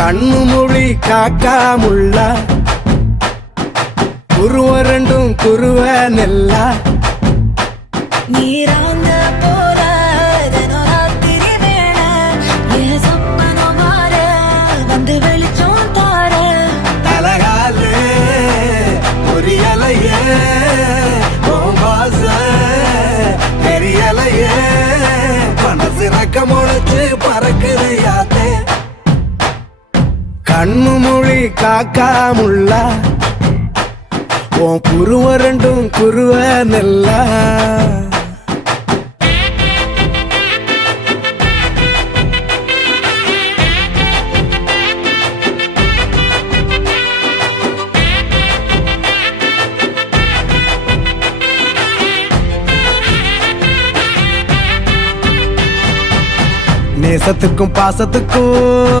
கண்ணு மொழி காக்காமுள்ள குருவ ரெண்டும் குருவ நெல்லா நீராங்க போல தினராத்திரி வேண என் சொப்பனம் மாற வந்து வெளிச்சம் தார தலகாலே பொரியலையே ஓம்பாச பெரியலையே மனசு ரக்க முளைச்சு பறக்குது யாத்தே கண்ணு மொழி காக்காமுள்ள உன் குருவ ரெண்டும் குருவ நெல்லா நேசத்துக்கும் பாசத்துக்கும்